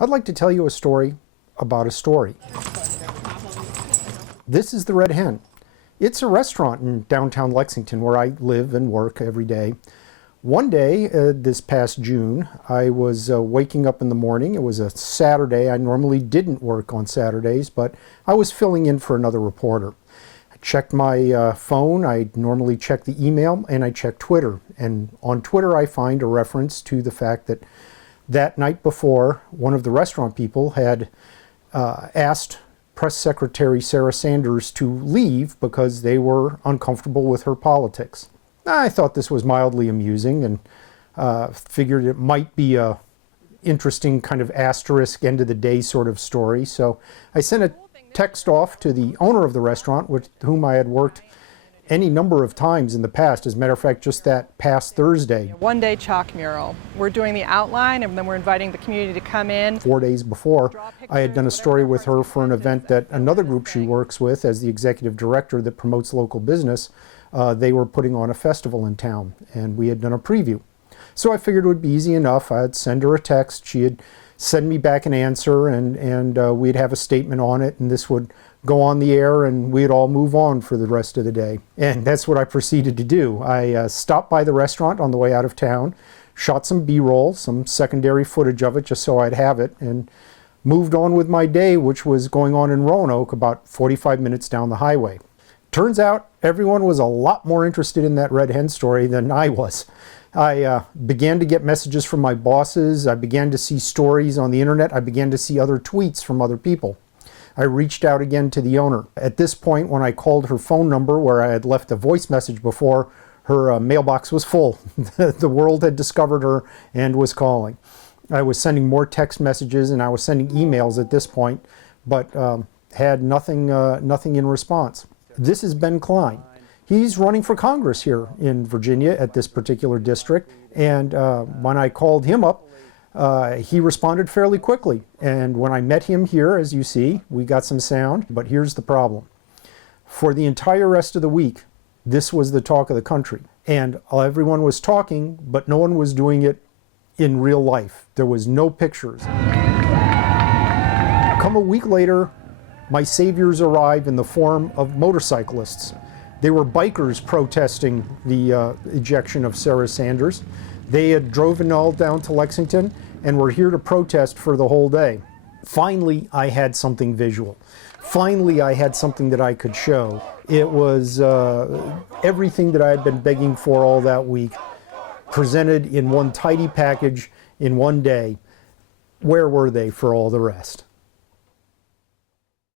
I'd like to tell you a story about a story. This is the Red Hen. It's a restaurant in downtown Lexington where I live and work every day. One day, this past June, I was waking up in the morning. It was a Saturday. I normally didn't work on Saturdays, but I was filling in for another reporter. I checked my phone. I normally check the email, and I checked Twitter. And on Twitter, I find a reference to the fact that that night before, one of the restaurant people had asked Press Secretary Sarah Sanders to leave because they were uncomfortable with her politics. I thought this was mildly amusing and figured it might be a interesting kind of asterisk end of the day sort of story. So I sent a text off to the owner of the restaurant, with whom I had worked any number of times in the past. As a matter of fact, just that past Thursday. One-day chalk mural. We're doing the outline and then we're inviting the community to come in. 4 days before, I had done a story with her for an event that another group she works with as the executive director that promotes local business. They were putting on a festival in town, and we had done a preview. So I figured it would be easy enough. I'd send her a text. She'd send me back an answer, and we'd have a statement on it, and this would go on the air, and we'd all move on for the rest of the day. And that's what I proceeded to do. I stopped by the restaurant on the way out of town, shot some B-roll, some secondary footage of it just so I'd have it, and moved on with my day, which was going on in Roanoke, about 45 minutes down the highway. Turns out everyone was a lot more interested in that Red Hen story than I was. I began to get messages from my bosses. I began to see stories on the internet. I began to see other tweets from other people. I reached out again to the owner. At this point, when I called her phone number where I had left a voice message before, her mailbox was full. The world had discovered her and was calling. I was sending more text messages and I was sending emails at this point, but had nothing in response. This is Ben Klein. He's running for Congress here in Virginia at this particular district, and when I called him up, he responded fairly quickly. And when I met him here, as you see, we got some sound, but here's the problem. For the entire rest of the week, this was the talk of the country. And everyone was talking, but no one was doing it in real life. There was no pictures. Come a week later, my saviors arrive in the form of motorcyclists. They were bikers protesting the ejection of Sarah Sanders. They had driven all down to Lexington and were here to protest for the whole day. Finally, I had something visual. Finally, I had something that I could show. It was everything that I had been begging for all that week, presented in one tidy package in one day. Where were they for all the rest?